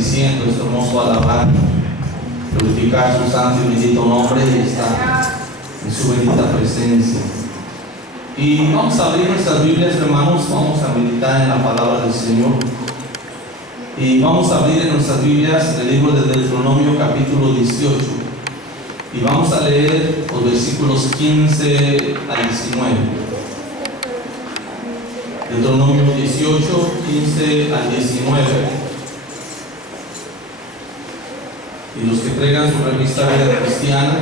bendiciendo, es hermoso alabar, glorificar su santo y bendito nombre y estar en su bendita presencia. Y vamos a abrir nuestras Biblias, hermanos, vamos a meditar en la palabra del Señor. Y vamos a abrir en nuestras Biblias el libro de Deuteronomio capítulo 18. Y vamos a leer los versículos 15 al 19. Deuteronomio 18, 15 al 19. Y los que traigan su revista Vida Cristiana,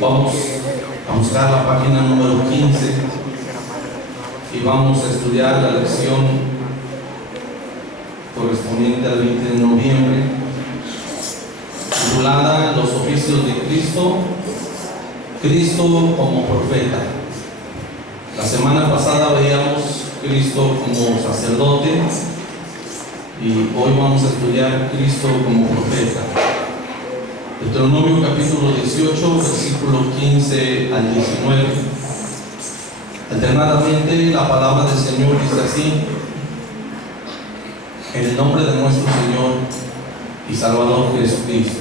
vamos a buscar la página número 15 y vamos a estudiar la lección correspondiente al 20 de noviembre, titulada Los oficios de Cristo, Cristo como profeta. La semana pasada veíamos Cristo como sacerdote y hoy vamos a estudiar Cristo como profeta. Deuteronomio capítulo 18, versículo 15 al 19. Alternadamente la palabra del Señor dice así: en el nombre de nuestro Señor y Salvador Jesucristo.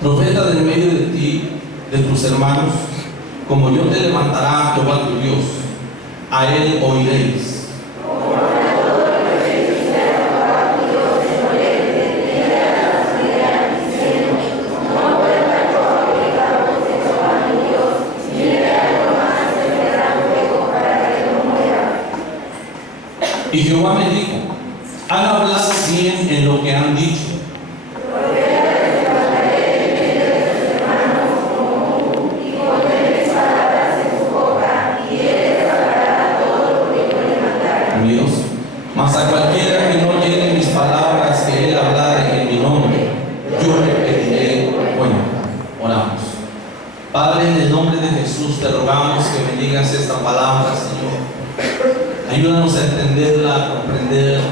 Profeta de en medio de ti, de tus hermanos, como yo te levantará Jehová tu Dios, a él oiréis. Y Jehová me dijo: han hablado bien en lo que han dicho. Amigos, mas a cualquiera que no llene mis palabras que él hablare en mi nombre, yo le pediré cuenta. Oramos. Padre, en el nombre de Jesús te rogamos que bendigas esta palabra, Señor. Ayúdanos a entenderla, a comprenderla.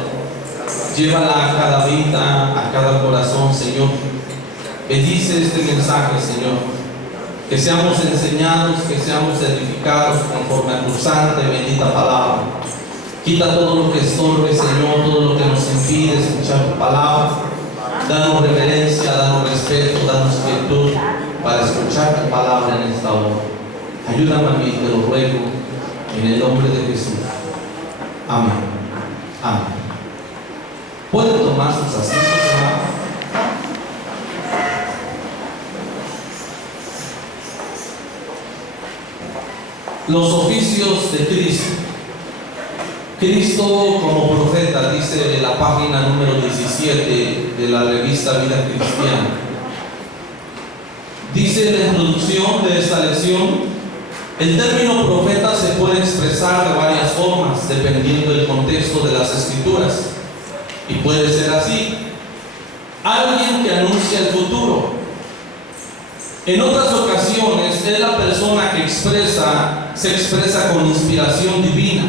Llévala a cada vida, a cada corazón, Señor. Bendice este mensaje, Señor. Que seamos enseñados, que seamos edificados conforme a tu santa y bendita palabra. Quita todo lo que estorbe, Señor, todo lo que nos impide escuchar tu palabra. Danos reverencia, danos respeto, danos quietud para escuchar tu palabra en esta hora. Ayúdame a mí, te lo ruego, en el nombre de Jesús. Amén. Amén. ¿Pueden tomar sus asientos, hermanos? Los oficios de Cristo. Cristo como profeta, dice la página número 17 de la revista Vida Cristiana. Dice en la introducción de esta lección: el término profeta se puede expresar de varias formas dependiendo del contexto de las escrituras. Y puede ser así: alguien que anuncia el futuro. En otras ocasiones es la persona que se expresa con inspiración divina.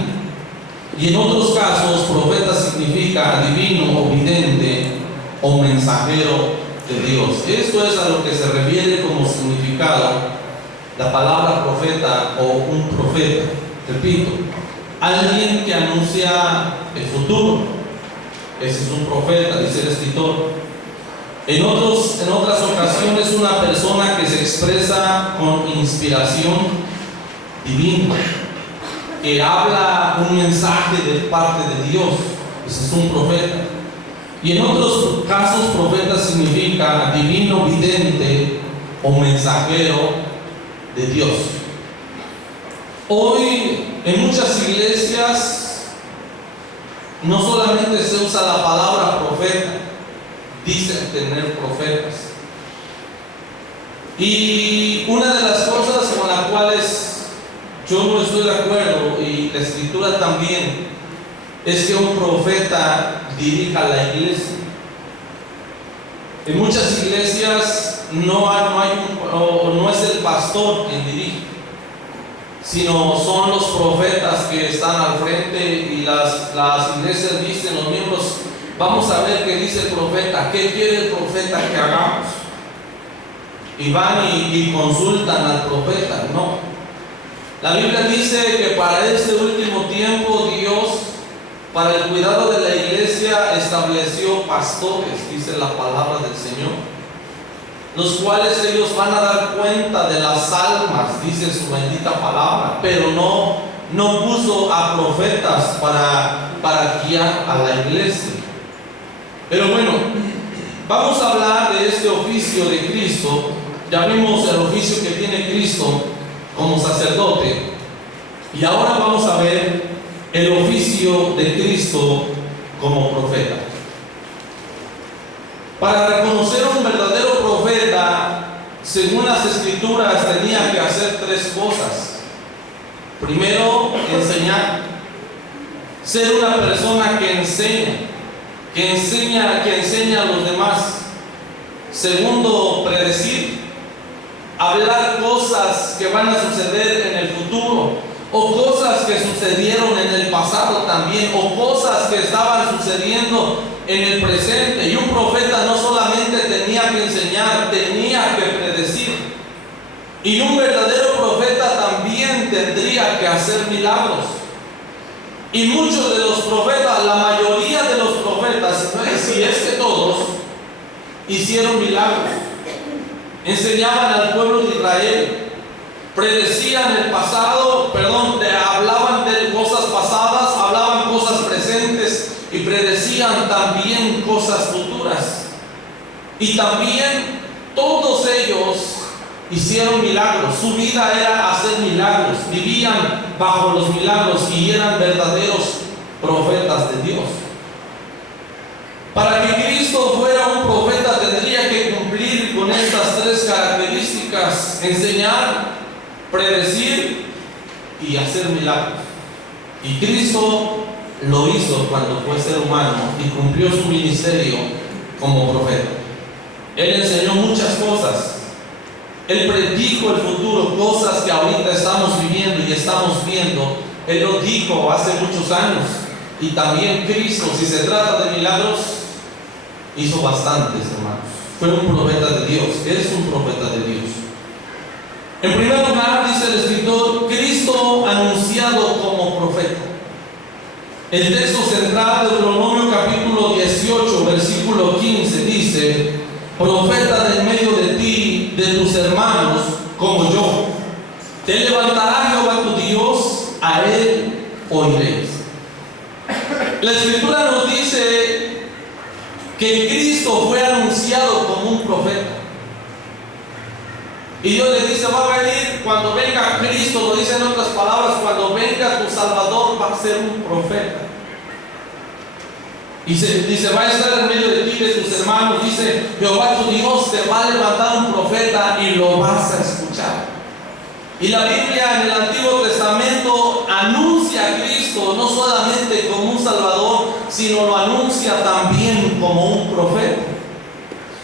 Y en otros casos, profeta significa divino o vidente o mensajero de Dios. Esto es a lo que se refiere como significado la palabra profeta o un profeta. Repito, alguien que anuncia el futuro. Ese es un profeta, dice el escritor. En otras ocasiones, una persona que se expresa con inspiración divina, que habla un mensaje de parte de Dios. Ese es un profeta. Y en otros casos, profeta significa divino, vidente o mensajero de Dios. Hoy en muchas iglesias no solamente se usa la palabra profeta, dicen tener profetas. Y una de las cosas con las cuales yo no estoy de acuerdo, y la escritura también, es que un profeta dirija la iglesia. En muchas iglesias no es el pastor quien dirige, sino son los profetas que están al frente, y las iglesias dicen, los miembros, vamos a ver qué dice el profeta, qué quiere el profeta que hagamos. Y van y consultan al profeta. No. La Biblia dice que para este último tiempo Dios, para el cuidado de la iglesia, iglesia estableció pastores, dice la palabra del Señor, los cuales ellos van a dar cuenta de las almas, dice su bendita palabra, pero no puso a profetas para guiar a la iglesia. Pero bueno, vamos a hablar de este oficio de Cristo. Ya vimos el oficio que tiene Cristo como sacerdote, y ahora vamos a ver el oficio de Cristo como profeta. Para reconocer a un verdadero profeta, según las Escrituras, tenía que hacer tres cosas. Primero, enseñar. Ser una persona que enseña a los demás. Segundo, predecir. Hablar cosas que van a suceder en el futuro, o cosas que sucedieron en el pasado también, o cosas que estaban sucediendo en el presente. Y un profeta no solamente tenía que enseñar, tenía que predecir. Y un verdadero profeta también tendría que hacer milagros. Y muchos de los profetas, la mayoría de los profetas, si es que todos, hicieron milagros. Enseñaban al pueblo de Israel, predecían el pasado, hablaban de cosas pasadas, hablaban cosas presentes y predecían también cosas futuras. Y también todos ellos hicieron milagros. Su vida era hacer milagros, vivían bajo los milagros y eran verdaderos profetas de Dios. Para que Cristo fuera un profeta tendría que cumplir con estas tres características: enseñar, predecir y hacer milagros. Y Cristo lo hizo cuando fue ser humano y cumplió su ministerio como profeta. Él enseñó muchas cosas. Él predijo el futuro, cosas que ahorita estamos viviendo y estamos viendo. Él lo dijo hace muchos años. Y también Cristo, si se trata de milagros, hizo bastantes, hermanos. Fue un profeta de Dios, es un profeta de Dios. En primer lugar, dice el escritor, Cristo anunciado como profeta. El texto central de Deuteronomio capítulo 18, versículo 15 dice: profeta de en medio de ti, de tus hermanos, como yo. Te levantará Jehová tu Dios, a él oiréis. La escritura nos dice que Cristo fue anunciado como un profeta. Y Dios le dice: va a venir, cuando venga Cristo, lo dice en otras palabras, cuando venga tu Salvador, va a ser un profeta. Y dice, va a estar en medio de ti, de tus hermanos. Dice, Jehová tu Dios te va a levantar un profeta y lo vas a escuchar. Y la Biblia en el Antiguo Testamento anuncia a Cristo no solamente como un Salvador, sino lo anuncia también como un profeta.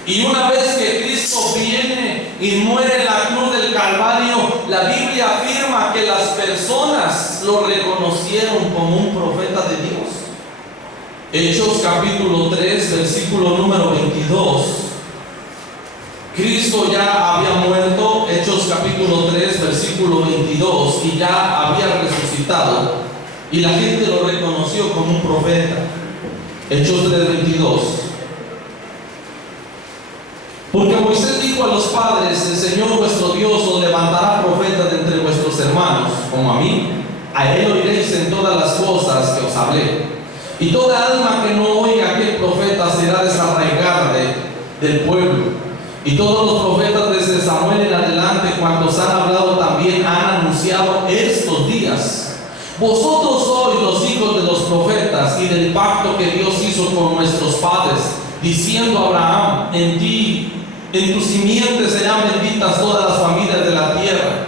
Y una vez que Cristo viene y muere en la cruz del Calvario, la Biblia afirma que las personas lo reconocieron como un profeta de Dios. Hechos capítulo 3, versículo número 22. Cristo ya había muerto, Hechos capítulo 3, versículo 22, y ya había resucitado, y la gente lo reconoció como un profeta. Hechos 3, 22. Porque Moisés dijo a los padres: el Señor vuestro Dios os levantará profeta de entre vuestros hermanos, como a mí. A él oiréis en todas las cosas que os hablé. Y toda alma que no oiga aquel profeta será desarraigada del pueblo. Y todos los profetas desde Samuel en adelante, cuantos han hablado también, han anunciado estos días. Vosotros sois los hijos de los profetas y del pacto que Dios hizo con nuestros padres, diciendo a Abraham: en ti, en tu simiente serán benditas todas las familias de la tierra.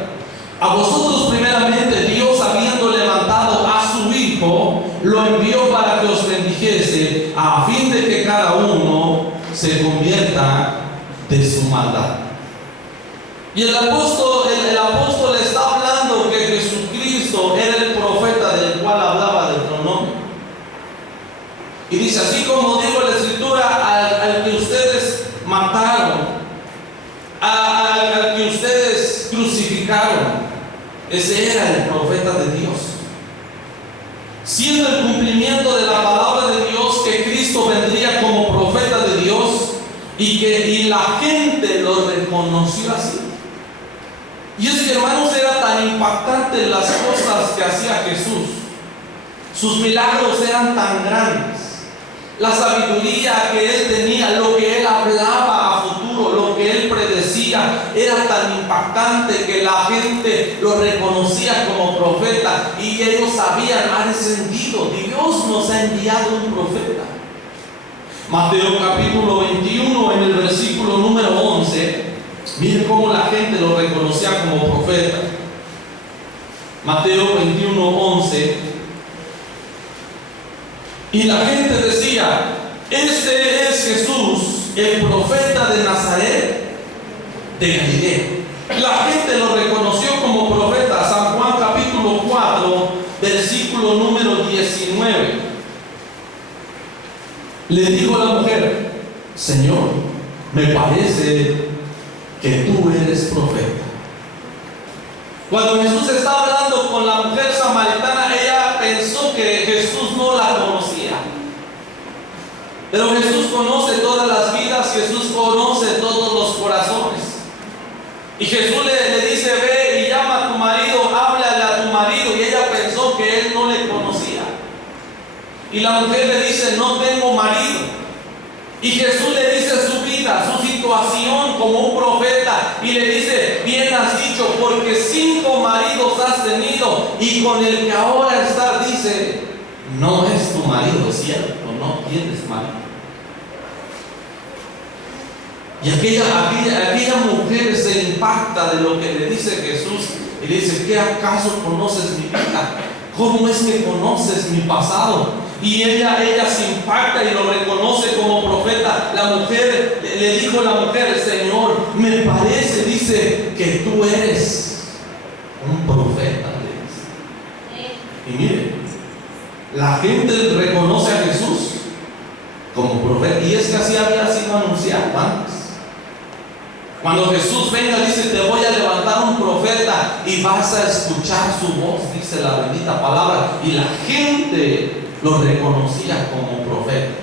A vosotros primeramente Dios, habiendo levantado a su Hijo, lo envió para que os bendijese, a fin de que cada uno se convierta de su maldad. Y el apóstol está hablando que Jesucristo era el profeta del cual hablaba Deuteronomio. Y dice, así como dijo la escritura, al que ustedes mataron, al que ustedes crucificaron, ese era el profeta de Dios. Siendo el cumplimiento de la palabra de Dios que Cristo y la gente lo reconoció así. Y es que, hermanos, era tan impactante las cosas que hacía Jesús. Sus milagros eran tan grandes. La sabiduría que él tenía, lo que él hablaba a futuro, lo que él predecía, era tan impactante que la gente lo reconocía como profeta. Y ellos sabían, ha descendido, Dios nos ha enviado un profeta. Mateo capítulo 21, en el versículo número 11, miren cómo la gente lo reconocía como profeta. Mateo 21, 11. Y la gente decía: este es Jesús, el profeta de Nazaret de Galilea. La gente lo reconoció como profeta. San Juan capítulo 4, versículo número 19. Le dijo la mujer: Señor, me parece que tú eres profeta. Cuando Jesús estaba hablando con la mujer samaritana, ella pensó que Jesús no la conocía. Pero Jesús conoce todas las vidas, Jesús conoce todos los corazones. Y Jesús le dice: ve y llama a tu marido, háblale a tu marido. Y ella pensó que él no le conocía. Y la mujer le dice: no tengo marido. Y Jesús le dice su vida, su situación como un profeta. Y le dice: bien has dicho, porque 5 maridos has tenido, y con el que ahora estás, dice, no es tu marido, es cierto, no tienes marido. Y aquella mujer se impacta de lo que le dice Jesús y le dice: ¿qué acaso conoces mi vida? ¿Cómo es que conoces mi pasado? Y ella se impacta y lo reconoce como profeta. La mujer, le dijo la mujer: Señor, me parece, dice, que tú eres un profeta. Y mire, la gente reconoce a Jesús como profeta. Y es que así había sido anunciado antes. Cuando Jesús venga, dice: te voy a levantar un profeta y vas a escuchar su voz, dice la bendita palabra. Y la gente lo reconocía como profeta.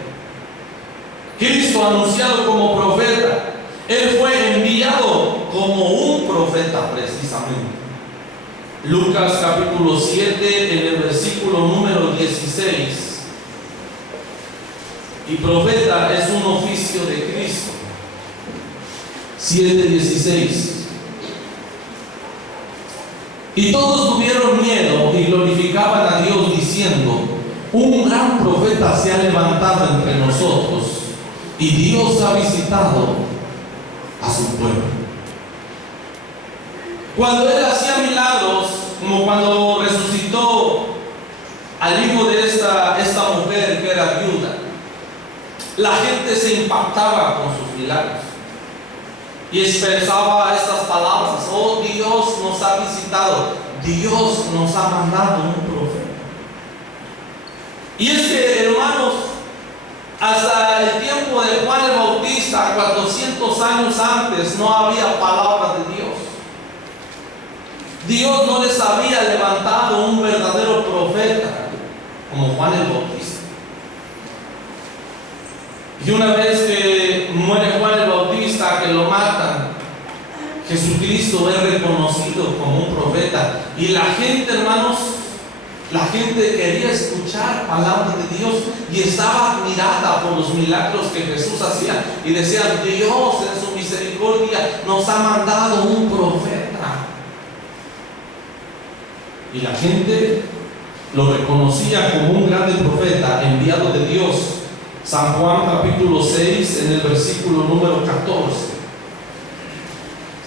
Cristo anunciado como profeta. Él fue enviado como un profeta precisamente. Lucas capítulo 7, en el versículo número 16. Y profeta es un oficio de Cristo. 7:16. Y todos tuvieron miedo y glorificaban a Dios diciendo: un gran profeta se ha levantado entre nosotros, y Dios ha visitado a su pueblo. Cuando él hacía milagros, como cuando resucitó al hijo de esta mujer que era viuda, la gente se impactaba con sus milagros y expresaba estas palabras: oh, Dios nos ha visitado, Dios nos ha mandado un profeta. Y es que, hermanos, hasta el tiempo de Juan el Bautista, 400 años antes, no había palabra de Dios. Dios no les había levantado un verdadero profeta como Juan el Bautista. Y una vez que muere Juan el Bautista, que lo matan, Jesucristo es reconocido como un profeta. Y la gente, hermanos, la gente quería escuchar palabras de Dios y estaba admirada por los milagros que Jesús hacía. Y decían: Dios en su misericordia nos ha mandado un profeta. Y la gente lo reconocía como un grande profeta enviado de Dios. San Juan capítulo 6, en el versículo número 14.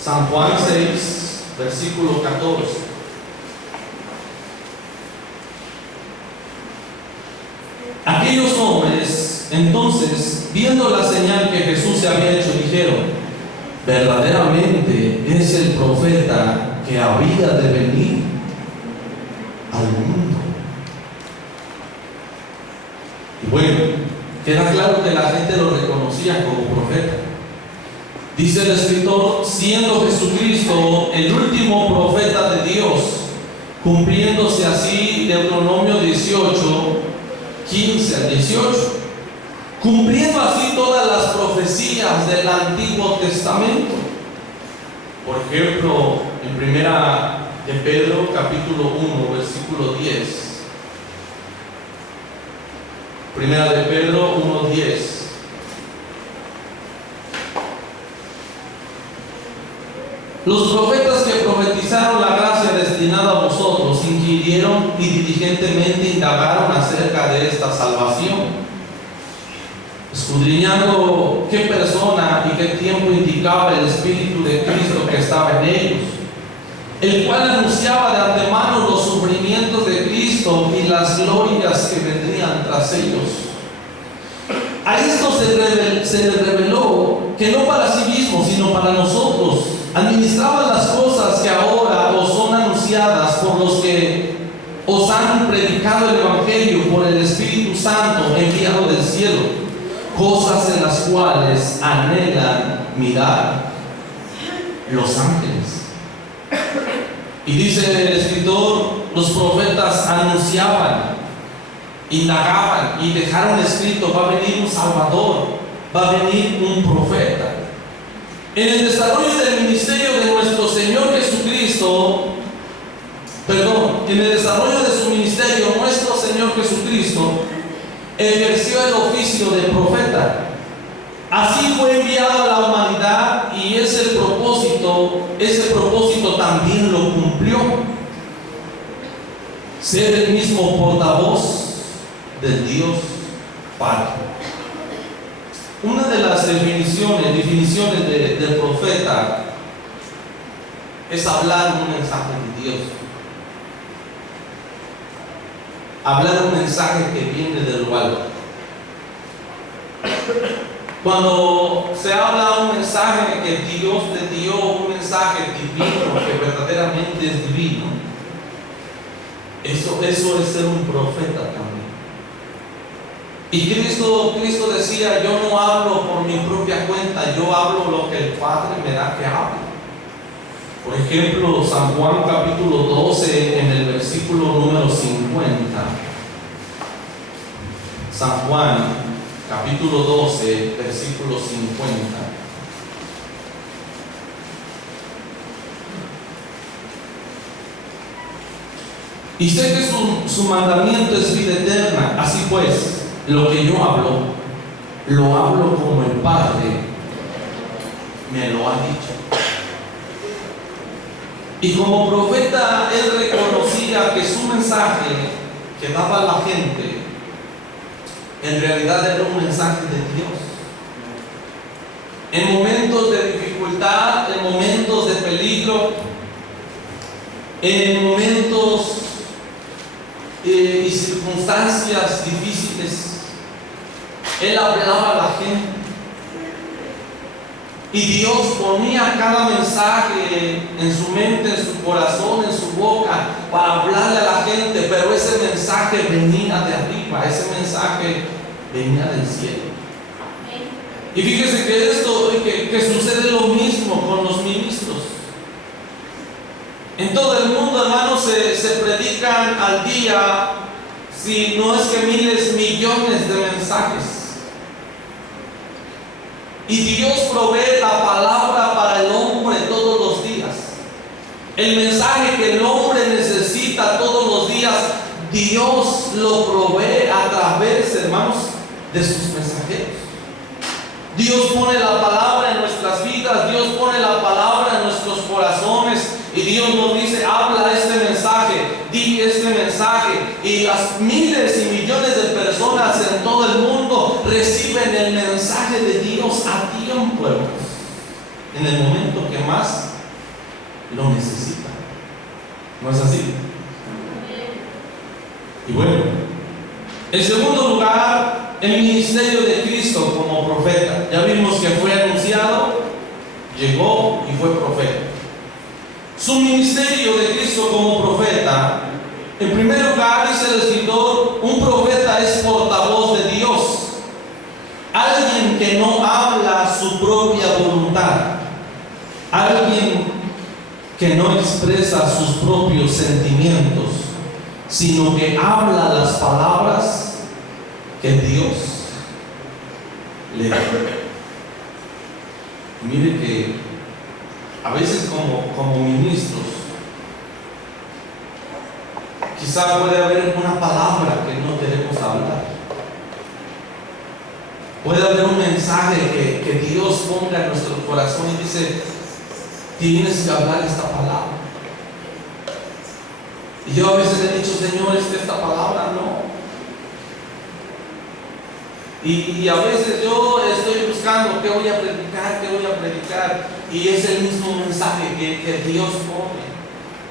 San Juan 6, versículo 14. Aquellos hombres, entonces, viendo la señal que Jesús se había hecho, dijeron: verdaderamente es el profeta que había de venir al mundo. Y bueno, queda claro que la gente lo reconocía como profeta. Dice el escritor: siendo Jesucristo el último profeta de Dios, cumpliéndose así Deuteronomio 18, 15 al 18, cumpliendo así todas las profecías profecías del Antiguo Testamento. Por ejemplo, en Primera de Pedro, capítulo 1, versículo 10. Primera de Pedro 1:10. Los profetas que profetizaron la gracia destinada a vosotros inquirieron y diligentemente indagaron acerca de esta salvación, escudriñando qué persona y qué tiempo indicaba el Espíritu de Cristo que estaba en ellos, el cual anunciaba de antemano los sufrimientos de Cristo y las glorias que vendrían tras ellos. A esto se les reveló que no para sí mismos, sino para nosotros, administraban las cosas que ahora os son anunciadas por los que os han predicado el Evangelio por el Espíritu Santo enviado del cielo, cosas en las cuales anhelan mirar los ángeles. Y dice el escritor, los profetas anunciaban, indagaban y dejaron escrito: va a venir un Salvador, va a venir un profeta. En el desarrollo del ministerio de nuestro Señor Jesucristo, en el desarrollo de su ministerio, nuestro Señor Jesucristo ejerció el oficio de profeta. Así fue enviado a la humanidad y ese propósito también lo cumplió. Ser el mismo portavoz del Dios Padre. Una de las definiciones del profeta es hablar un mensaje de Dios. Hablar un mensaje que viene de lo alto. Cuando se habla un mensaje que Dios le dio, un mensaje divino, que verdaderamente es divino, eso es ser un profeta también. Y Cristo decía: yo no hablo por mi propia cuenta, yo hablo lo que el Padre me da que hable. Por ejemplo, San Juan capítulo 12, en el versículo número 50. San Juan capítulo 12, versículo 50. Y sé que su mandamiento es vida eterna. Así pues, lo que yo hablo, lo hablo como el Padre me lo ha dicho. Y como profeta, él reconocía que su mensaje que daba a la gente en realidad era un mensaje de Dios. En momentos de dificultad, en momentos de peligro, en momentos y circunstancias difíciles, él hablaba a la gente. Y Dios ponía cada mensaje en su mente, en su corazón, en su boca, para hablarle a la gente, pero ese mensaje venía de arriba, ese mensaje venía del cielo. Y fíjese que sucede lo mismo con los ministros. En todo el mundo, hermanos, se predican al día, si no es que miles, millones de mensajes. Y Dios provee la palabra para el hombre todos los días. El mensaje que el hombre necesita todos los días, Dios lo provee a través, hermanos, de sus mensajeros. Dios pone la palabra en nuestras vidas, Dios pone la palabra en nuestros corazones, y Dios nos dice: habla este mensaje, di este mensaje, y las miles y millones de personas en todo el mundo reciben el mensaje de Dios a tiempo, hermanos, en el momento que más lo necesitan. ¿No es así? Y bueno, en segundo lugar, el ministerio de Cristo como profeta. Ya vimos que fue anunciado, llegó y fue profeta. Su ministerio de Cristo como profeta, en primer lugar, dice el escritor, un profeta es portavoz de Dios, alguien que no habla su propia voluntad, alguien que no expresa sus propios sentimientos, sino que habla las palabras que Dios le da. Mire que a veces como ministros, quizá puede haber una palabra que no queremos hablar. Puede haber un mensaje que Dios ponga en nuestro corazón y dice, tienes que hablar esta palabra. Y yo a veces he dicho, Señor, es que esta palabra no. Y a veces yo estoy buscando qué voy a predicar, y es el mismo mensaje que Dios pone.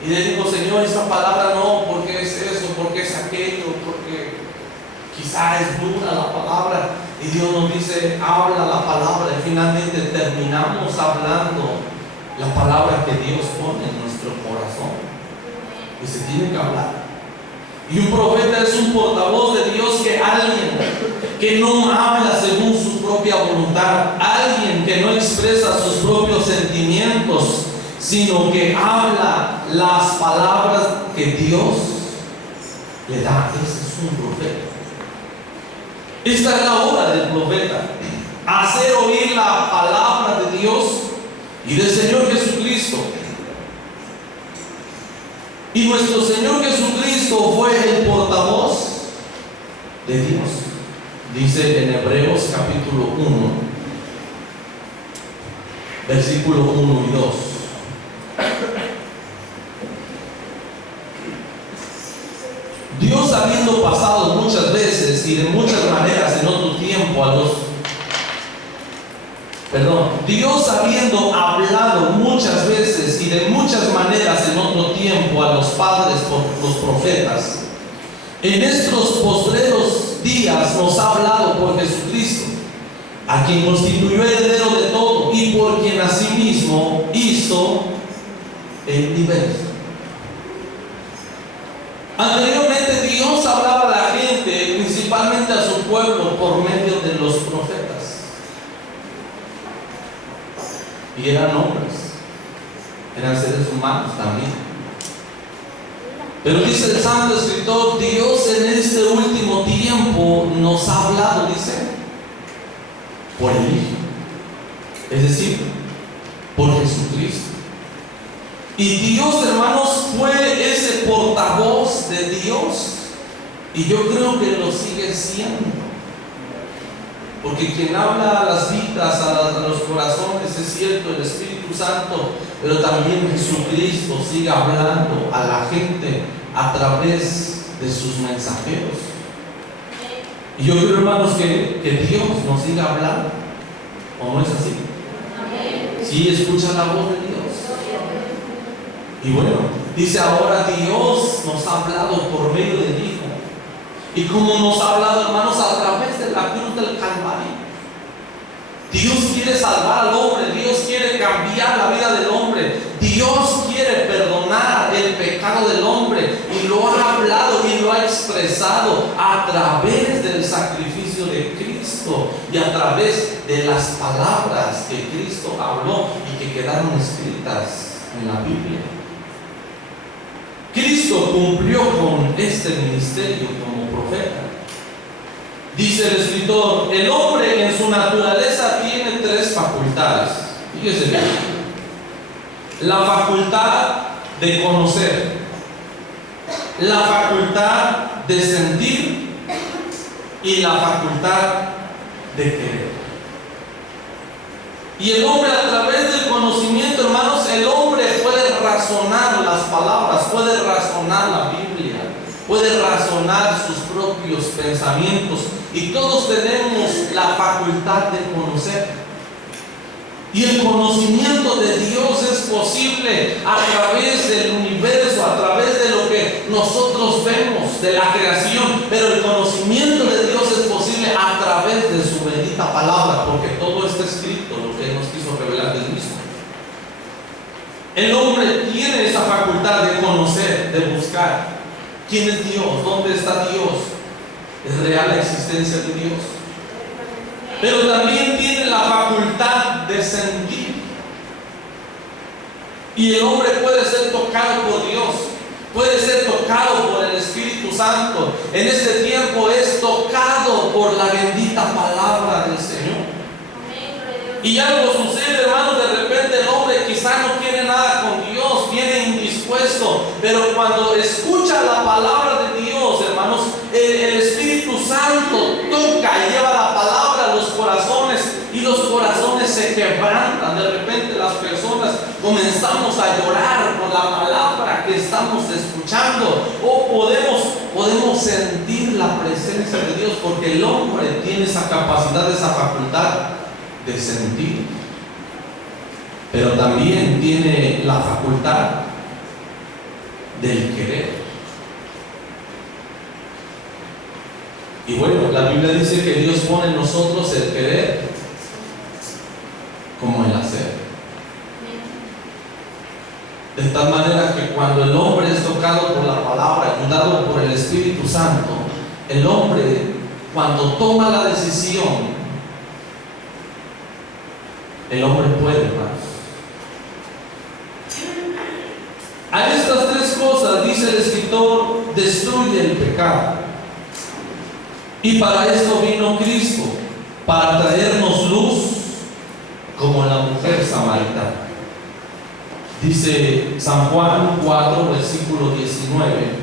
Y le digo, Señor, esta palabra no, porque es eso, porque es aquello, porque quizá es dura la palabra. Y Dios nos dice, habla la palabra, y finalmente terminamos hablando la palabra que Dios pone en nuestro corazón. Y se tiene que hablar. Y un profeta es un portavoz de Dios, que alguien que no habla según su propia voluntad, alguien que no expresa sus propios sentimientos, sino que habla las palabras que Dios le da. Ese es un profeta. Esta es la obra del profeta: hacer oír la palabra de Dios y del Señor Jesucristo. Y nuestro Señor Jesucristo fue el portavoz de Dios. Dice en Hebreos capítulo 1, versículo 1 y 2. Dios, habiendo pasado muchas veces y de muchas maneras en otro tiempo Dios, habiendo hablado muchas veces y de muchas maneras en otro tiempo a los padres por los profetas, en estos postreros días nos ha hablado por Jesucristo, a quien constituyó heredero de todo y por quien asimismo hizo el universo. Anteriormente Dios hablaba a la gente, principalmente a su pueblo, por medio de los profetas. Y eran hombres, eran seres humanos también. Pero dice el Santo Escritor, Dios en este último tiempo nos ha hablado, dice, por el Hijo, es decir, por Jesucristo. Y Dios, hermanos, fue ese portavoz de Dios, y yo creo que lo sigue siendo. Porque quien habla a las vidas, a los corazones, es cierto, el Espíritu Santo, pero también Jesucristo sigue hablando a la gente a través de sus mensajeros. Y yo creo, hermanos, que Dios nos sigue hablando, ¿o no es así? Sí, escucha la voz de Dios. Y bueno, dice ahora, Dios nos ha hablado por medio del Hijo. Y como nos ha hablado, hermanos, a través de la cruz del Calvario. Dios quiere salvar al hombre, Dios quiere cambiar la vida del hombre, Dios quiere perdonar el pecado del hombre, y lo ha hablado y lo ha expresado a través del sacrificio de Cristo y a través de las palabras que Cristo habló y que quedaron escritas en la Biblia. Cristo cumplió con este ministerio como profeta. Dice el escritor, el hombre en su naturaleza tiene tres facultades. Fíjese bien: la facultad de conocer, la facultad de sentir y la facultad de querer. Y el hombre, a través del conocimiento, hermanos, el hombre puede razonar las palabras, puede razonar la Biblia, puede razonar sus propios pensamientos, y todos tenemos la facultad de conocer. Y el conocimiento de Dios es posible a través del universo, a través de lo que nosotros vemos, de la creación. Pero el conocimiento de Dios es posible a través de su bendita palabra, porque todo está escrito, lo que Él nos quiso revelar del mismo. El hombre tiene esa facultad de conocer, de buscar. ¿Quién es Dios? ¿Dónde está Dios? ¿Es real la existencia de Dios? Pero también tiene la facultad de sentir. Y el hombre puede ser tocado por Dios, puede ser tocado por el Espíritu Santo. En este tiempo es tocado por la bendita palabra del Señor. Y algo sucede, hermanos, de repente el hombre quizá no quiere nada con Dios, viene indispuesto, pero cuando escucha la palabra de Dios, hermanos, el Espíritu Santo toca y lleva la palabra a los corazones, y los corazones se quebrantan. De repente las personas comenzamos a llorar por la palabra que estamos escuchando, o podemos sentir la presencia de Dios, porque el hombre tiene esa capacidad, esa facultad de sentir, pero también tiene la facultad del querer. Y bueno, la Biblia dice que Dios pone en nosotros el querer como el hacer, de tal manera que cuando el hombre es tocado por la palabra, ayudado por el Espíritu Santo, el hombre, cuando toma la decisión, el hombre puede más. A estas tres cosas, dice el escritor, destruye el pecado. Y para esto vino Cristo, para traernos luz como la mujer samaritana. Dice San Juan 4, versículo 19.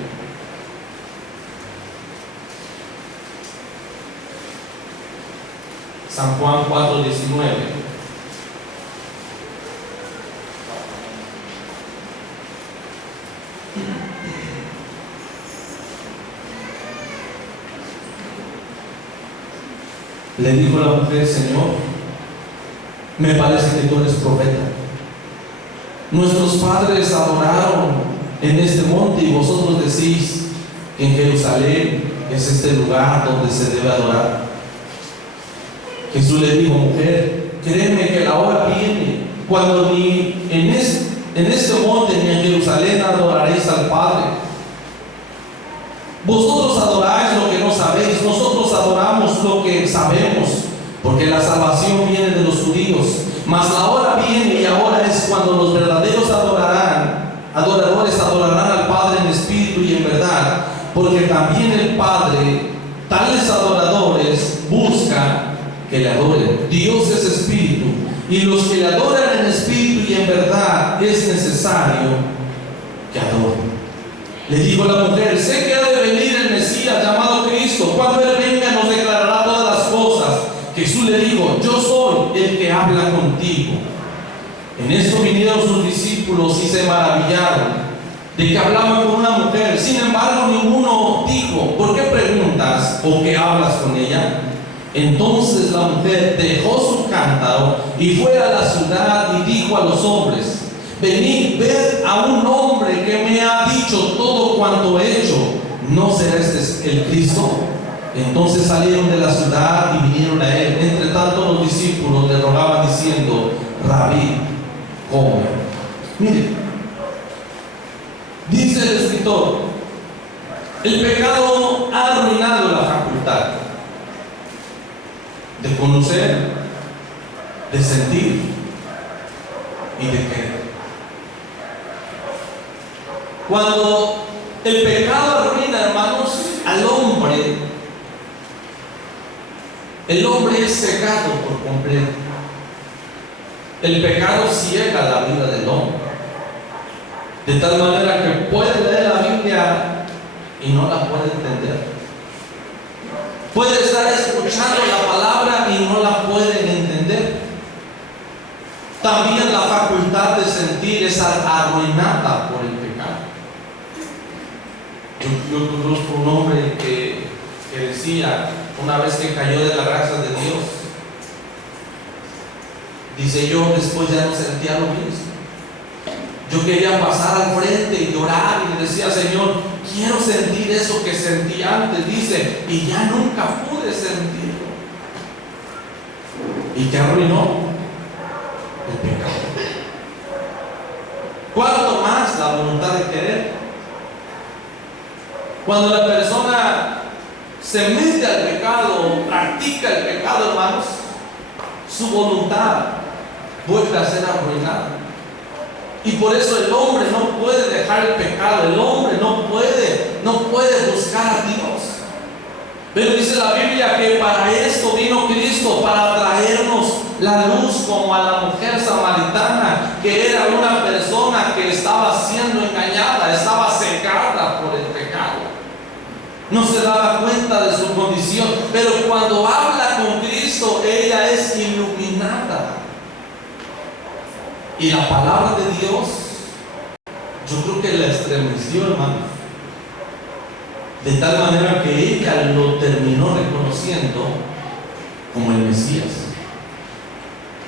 San Juan 4, 19. Le dijo la mujer: Señor, me parece que tú eres profeta. Nuestros padres adoraron en este monte y vosotros decís que en Jerusalén es este lugar donde se debe adorar. Jesús le dijo: mujer, créeme que la hora viene cuando ni en este monte ni en Jerusalén adoraréis al Padre. Vosotros adoráis lo que no sabéis, nosotros adoramos lo que sabemos, porque la salvación viene de los judíos. Mas la hora viene y ahora es cuando los verdaderos adoradores adorarán al Padre en espíritu y en verdad, porque también el Padre tales adoradores busca que le adoren. Dios es espíritu, y los que le adoran en espíritu y en verdad es necesario que adoren. Le dijo la mujer: sé que ha de venir el Mesías llamado Cristo. Cuando Él venga nos declarará todas las cosas. Jesús le dijo: yo soy el que habla contigo. En esto vinieron sus discípulos y se maravillaron de que hablaban con una mujer. Sin embargo, ninguno dijo: ¿por qué preguntas o qué hablas con ella? Entonces la mujer dejó su cántaro y fue a la ciudad y dijo a los hombres: venid, ved a un hombre que me ha dicho todo cuanto he hecho. ¿No será este el Cristo? Entonces salieron de la ciudad y vinieron a él. Entre tanto los discípulos le rogaban diciendo: Rabí, come. Mire, dice el escritor, el pecado ha arruinado la facultad de conocer, de sentir y de querer. Cuando el pecado arruina, hermanos, al hombre, el hombre es cegado por completo. El pecado ciega la vida del hombre, de tal manera que puede leer la Biblia y no la puede entender. Puede estar escuchando la palabra y no la pueden entender. También la facultad de sentir es arruinada por el pecado. Yo conozco un hombre que decía, una vez que cayó de la gracia de Dios, dice: yo después ya no sentía lo mismo. Yo quería pasar al frente y llorar y le decía: Señor, quiero sentir eso que sentí antes. Dice: y ya nunca pude sentirlo. ¿Y qué arruinó? El pecado. ¿Cuánto más la voluntad de querer? Cuando la persona se mete al pecado, practica el pecado, hermanos, su voluntad vuelve a ser arruinada. Y por eso el hombre no puede dejar el pecado, el hombre no puede buscar a Dios. Pero dice la Biblia que para esto vino Cristo, para traernos la luz como a la mujer samaritana, que era una persona que estaba siendo engañada, estaba cegada por el pecado. No se daba cuenta de su condición, pero cuando habla con Cristo, ella es iluminada. Y la palabra de Dios, yo creo que la estremeció, hermanos, de tal manera que ella lo terminó reconociendo como el Mesías.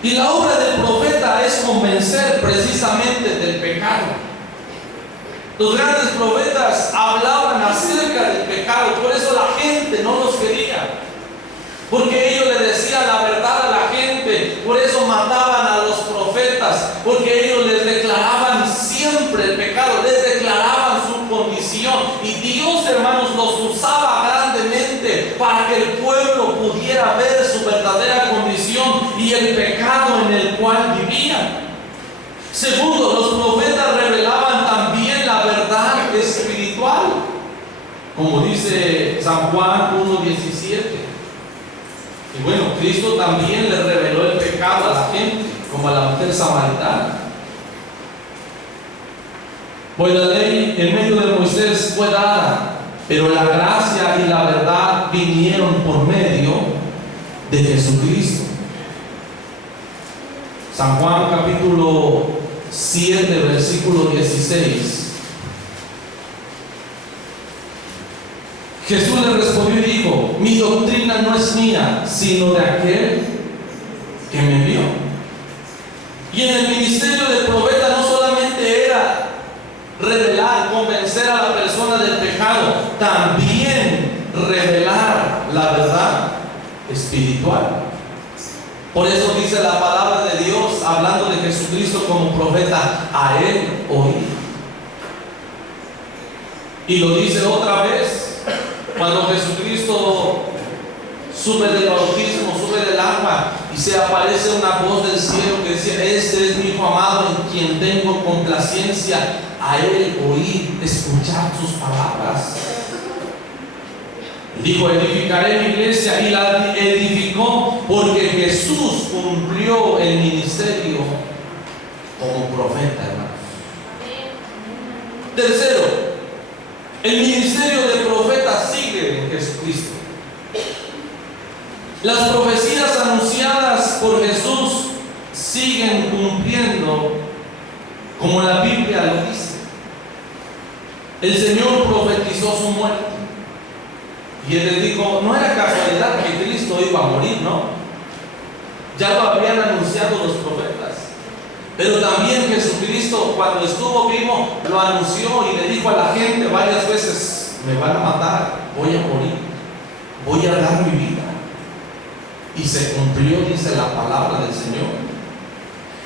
Y la obra del profeta es convencer precisamente del pecado. Los grandes profetas hablaban acerca del pecado, por eso la gente no los quería, porque ellos le decían la verdad a la gente. Por eso mataban a los profetas, porque ellos les declaraban siempre el pecado, les declaraban su condición. Y Dios, hermanos, los usaba grandemente para que el pueblo pudiera ver su verdadera condición y el pecado en el cual vivían. Segundo, los profetas revelaban también la verdad espiritual, como dice San Juan 1:17. Y bueno, Cristo también le reveló el pecado a la gente, como a la mujer samaritana. Pues la ley en medio de Moisés fue dada, pero la gracia y la verdad vinieron por medio de Jesucristo. San Juan capítulo 7, versículo 16. Jesús le respondió y dijo: mi doctrina no es mía, sino de aquel que me envió. Y en el ministerio del profeta no solamente era revelar, convencer a la persona del pecado, también revelar la verdad espiritual. Por eso dice la palabra de Dios, hablando de Jesucristo como profeta: a él oí. Y lo dice otra vez cuando Jesucristo sube del bautismo, sube del agua, y se aparece una voz del cielo que decía: este es mi hijo amado en quien tengo complacencia, a él oí, escuchar sus palabras. Dijo: edificaré mi iglesia, y la edificó, porque Jesús cumplió el ministerio como profeta, hermanos. Tercero, el ministerio de profeta sigue en Jesucristo. Las profecías anunciadas por Jesús siguen cumpliendo como la Biblia lo dice. El Señor profetizó su muerte. Y él les dijo: no era casualidad que Cristo iba a morir, ¿no? Ya lo habían anunciado los profetas. Pero también Jesucristo, cuando estuvo vivo, lo anunció y le dijo a la gente varias veces: me van a matar, voy a morir, voy a dar mi vida. Y se cumplió, dice la palabra del Señor.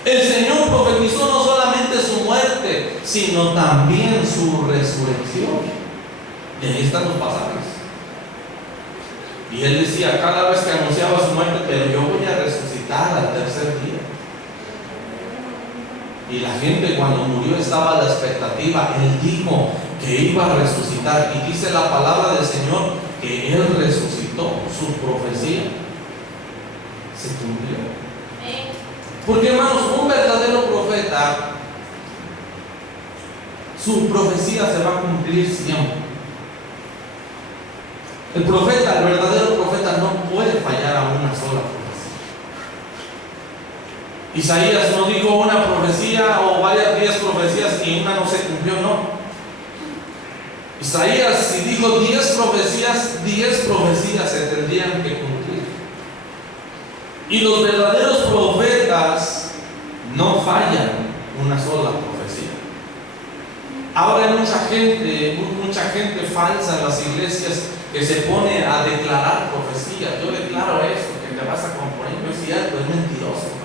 El Señor profetizó no solamente su muerte, sino también su resurrección. Y ahí están los pasajes. Y él decía cada vez que anunciaba su muerte: pero yo voy a resucitar al tercer día. Y la gente, cuando murió, estaba a la expectativa. Él dijo que iba a resucitar, y dice la palabra del Señor que él resucitó. Su profecía se cumplió. Porque, hermanos, un verdadero profeta, su profecía se va a cumplir siempre. El profeta, el verdadero profeta, no puede fallar a una sola profecía. Isaías no dijo una profecía o varias 10 profecías y una no se cumplió, no. Isaías, si dijo 10 profecías, 10 profecías se tendrían que cumplir. Y los verdaderos profetas no fallan una sola profecía. Ahora hay mucha gente falsa en las iglesias que se pone a declarar profecías. Yo declaro esto, que te vas a componer, no es cierto, es mentiroso.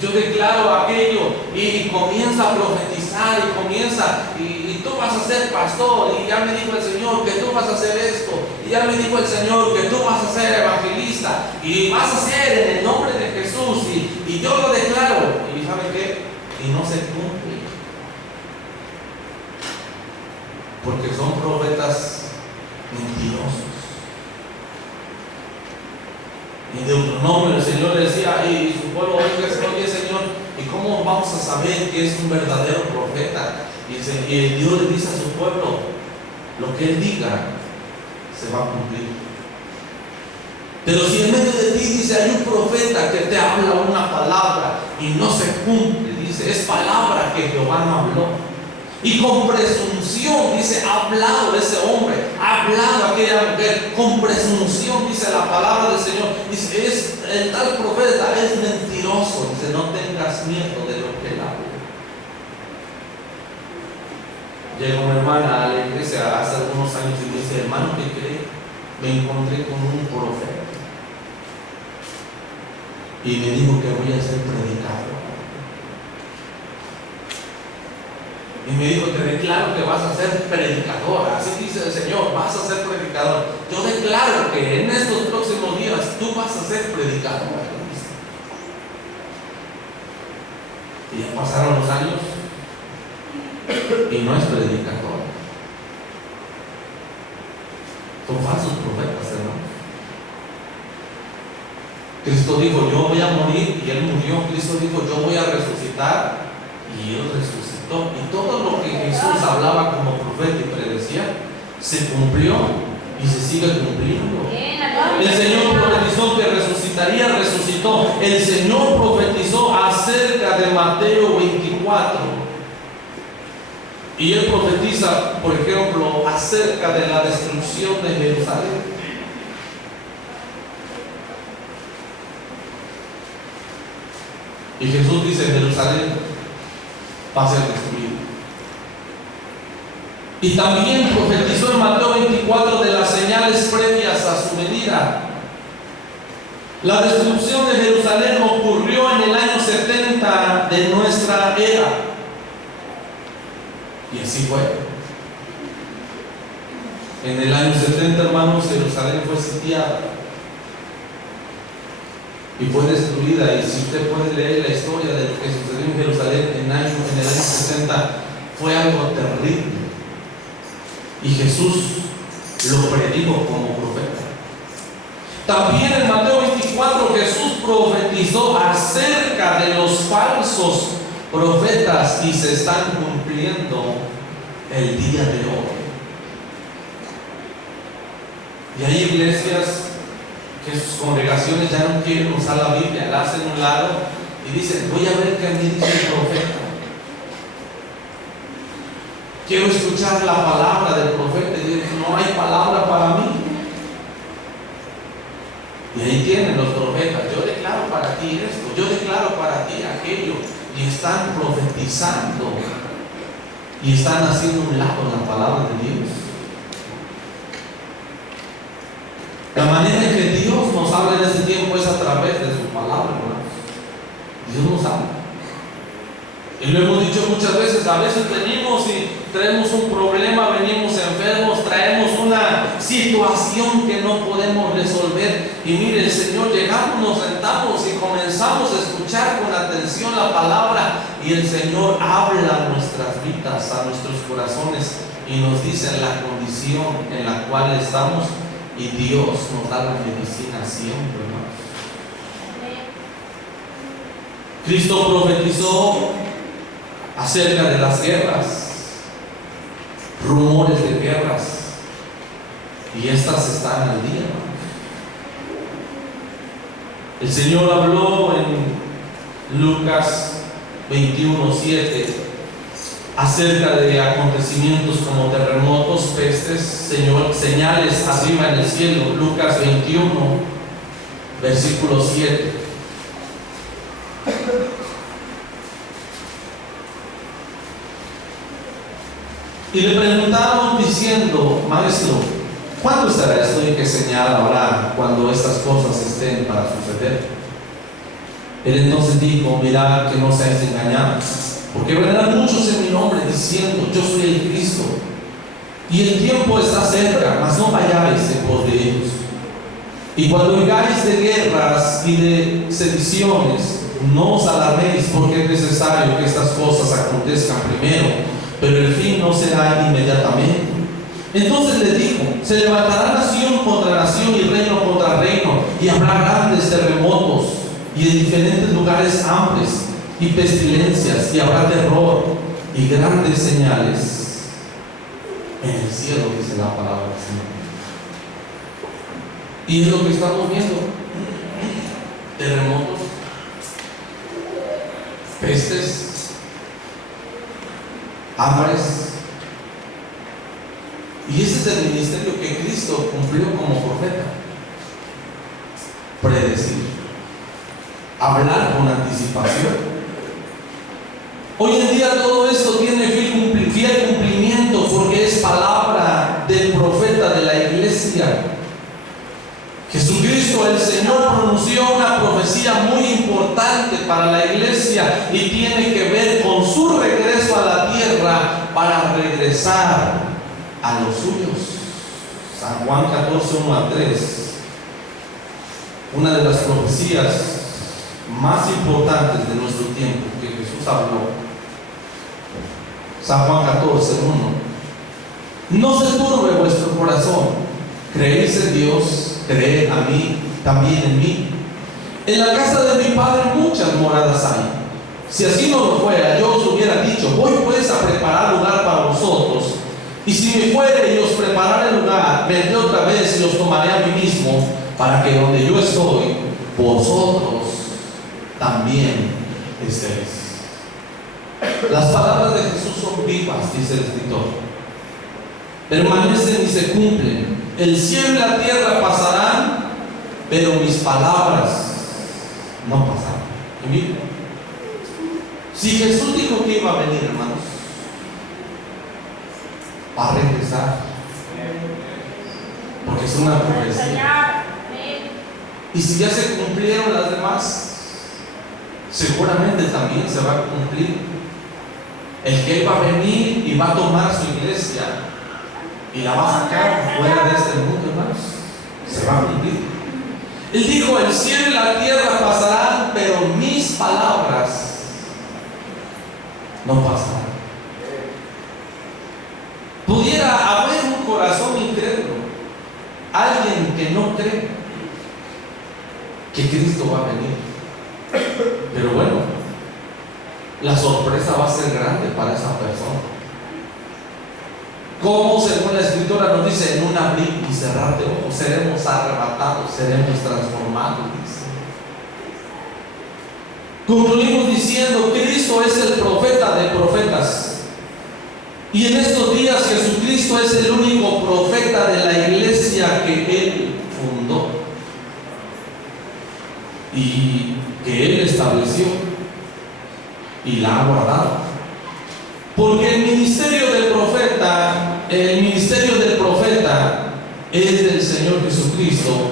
Yo declaro aquello y comienza a profetizar y comienza, y tú vas a ser pastor, y ya me dijo el Señor que tú vas a hacer esto, y ya me dijo el Señor que tú vas a ser evangelista, y vas a ser en el nombre de Jesús, y yo lo declaro. ¿Y sabe qué? Y no se cumple. Porque son profetas mentirosos. En Deuteronomio el Señor les pueblo, oye Señor, ¿y cómo vamos a saber que es un verdadero profeta? Y Dios le dice a su pueblo, lo que Él diga se va a cumplir. Pero si en medio de ti, dice, hay un profeta que te habla una palabra y no se cumple, dice, es palabra que Jehová no habló. Y con presunción, dice, ha hablado ese hombre, ha hablado aquella mujer, con presunción, dice la palabra del Señor. Dice, el tal profeta es mentiroso. Dice, no tengas miedo de lo que él habla. Llegó mi hermana a la iglesia hace algunos años y me dice, hermano, ¿qué cree? Me encontré con un profeta y me dijo que voy a ser predicador. Y me dijo, te declaro que vas a ser predicador. Así dice el Señor, vas a ser predicador. Yo declaro que en estos próximos días tú vas a ser predicador. Y ya pasaron los años y no es predicador. Son falsos profetas, hermanos. Cristo dijo, yo voy a morir, y Él murió. Cristo dijo, yo voy a resucitar, y Él resucitó. Y todo lo que Jesús hablaba como profeta y predecía se cumplió y se sigue cumpliendo. El Señor profetizó que resucitaría, resucitó. El Señor profetizó acerca de Mateo 24. Y Él profetiza, por ejemplo, acerca de la destrucción de Jerusalén. Y Jesús dice, Jerusalén va a ser destruido. Y también profetizó en Mateo 24 de las señales previas a su venida. La destrucción de Jerusalén ocurrió en el año 70 de nuestra era. Y así fue. En el año 70, hermanos, Jerusalén fue sitiada y fue destruida. Y si usted puede leer la historia de lo que sucedió en Jerusalén en el año 60, fue algo terrible. Y Jesús lo predijo como profeta. También en Mateo 24 Jesús profetizó acerca de los falsos profetas y se están cumpliendo el día de hoy. Y hay iglesias que sus congregaciones ya no quieren usar la Biblia, la hacen a un lado y dicen, voy a ver qué a mí dice el profeta. Quiero escuchar la palabra del profeta. Y dicen, no hay palabra para mí. Y ahí tienen los profetas, yo declaro para ti esto, yo declaro para ti aquello. Y están profetizando y están haciendo un lado la palabra de Dios. La manera en que Dios nos habla en este tiempo es a través de su palabra, hermanos. Dios nos habla. Y lo hemos dicho muchas veces, a veces venimos y traemos un problema, venimos enfermos, traemos una situación que no podemos resolver. Y mire, el Señor, llegamos, nos sentamos y comenzamos a escuchar con atención la palabra. Y el Señor habla a nuestras vidas, a nuestros corazones, y nos dice la condición en la cual estamos. Y Dios nos da la medicina siempre, hermanos. Cristo profetizó acerca de las guerras, rumores de guerras, y estas están al día, hermanos. El Señor habló en Lucas 21:7 acerca de acontecimientos como terremotos, pestes, señales arriba en el cielo. Lucas 21, versículo 7. Y le preguntaron diciendo, Maestro, ¿cuándo será esto y qué señal habrá cuando estas cosas estén para suceder? Él entonces dijo, mirad que no seáis engañados, porque vendrán muchos en mi nombre diciendo, yo soy el Cristo, y el tiempo está cerca, mas no vayáis en pos de ellos. Y cuando oigáis de guerras y de sediciones, no os alarméis, porque es necesario que estas cosas acontezcan primero, pero el fin no será inmediatamente. Entonces le dijo, se levantará nación contra nación y reino contra reino, y habrá grandes terremotos y en diferentes lugares hambres y pestilencias, y habrá terror y grandes señales en el cielo, dice la palabra del Señor. Y es lo que estamos viendo: terremotos, pestes, hambres. Y ese es el ministerio que Cristo cumplió como profeta: predecir, hablar con anticipación. Hoy en día todo esto tiene fiel cumplimiento, porque es palabra del profeta de la iglesia. Jesucristo el Señor pronunció una profecía muy importante para la iglesia, y tiene que ver con su regreso a la tierra para regresar a los suyos. San Juan 14, 1 a 3, una de las profecías más importantes de nuestro tiempo que Jesús habló. San Juan 14, 1: no se turbe vuestro corazón, creéis en Dios, creed a mí, también en mí. En la casa de mi Padre muchas moradas hay. Si así no lo fuera, yo os hubiera dicho: voy pues a preparar lugar para vosotros. Y si me fuere y os prepararé lugar, vendré otra vez y os tomaré a mí mismo, para que donde yo estoy, vosotros también estéis. Las palabras de Jesús son vivas, dice el escritor, permanecen y se cumplen. El cielo y la tierra pasarán, pero mis palabras no pasarán. ¿Y miren? Si Jesús dijo que iba a venir, hermanos, va a regresar, porque es una profecía. Y si ya se cumplieron las demás, seguramente también se va a cumplir. El que Él va a venir y va a tomar su iglesia y la va a sacar fuera de este mundo, hermanos, se va a cumplir. Él dijo: el cielo y la tierra pasarán, pero mis palabras no pasarán. Pudiera haber un corazón incrédulo, alguien que no cree que Cristo va a venir, pero bueno, la sorpresa va a ser grande para esa persona. Como según la Escritura nos dice, en un abrir y cerrar de ojos seremos arrebatados, seremos transformados, dice. Concluimos diciendo: Cristo es el profeta de profetas, y en estos días Jesucristo es el único profeta de la iglesia que Él fundó y que Él estableció y la ha guardado. Porque el ministerio del profeta es del Señor Jesucristo,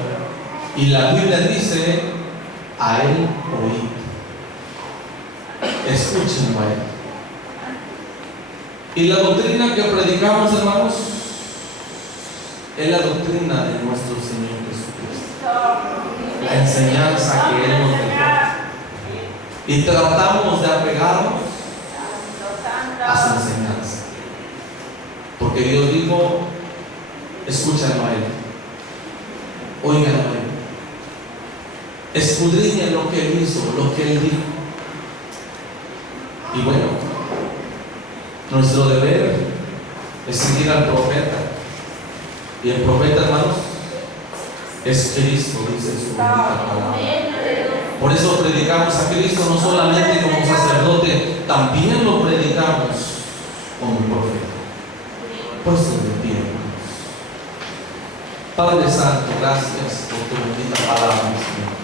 y la Biblia dice: a Él oíd. Escúchenlo a Él. Y la doctrina que predicamos, hermanos, es la doctrina de nuestro Señor Jesucristo, la enseñanza que Él nos dejó, y tratamos de apegarnos a su enseñanza, porque Dios dijo: escúchenlo a Él, óiganlo a Él, escudriñen lo que Él hizo, lo que Él dijo. Y bueno, nuestro deber es seguir al profeta, y el profeta, hermanos, es Cristo, dice su bendita palabra. Por eso predicamos a Cristo no solamente como sacerdote, también lo predicamos como profeta. Puestos de pie, hermanos. Padre Santo, gracias por tu bendita palabra, Señor.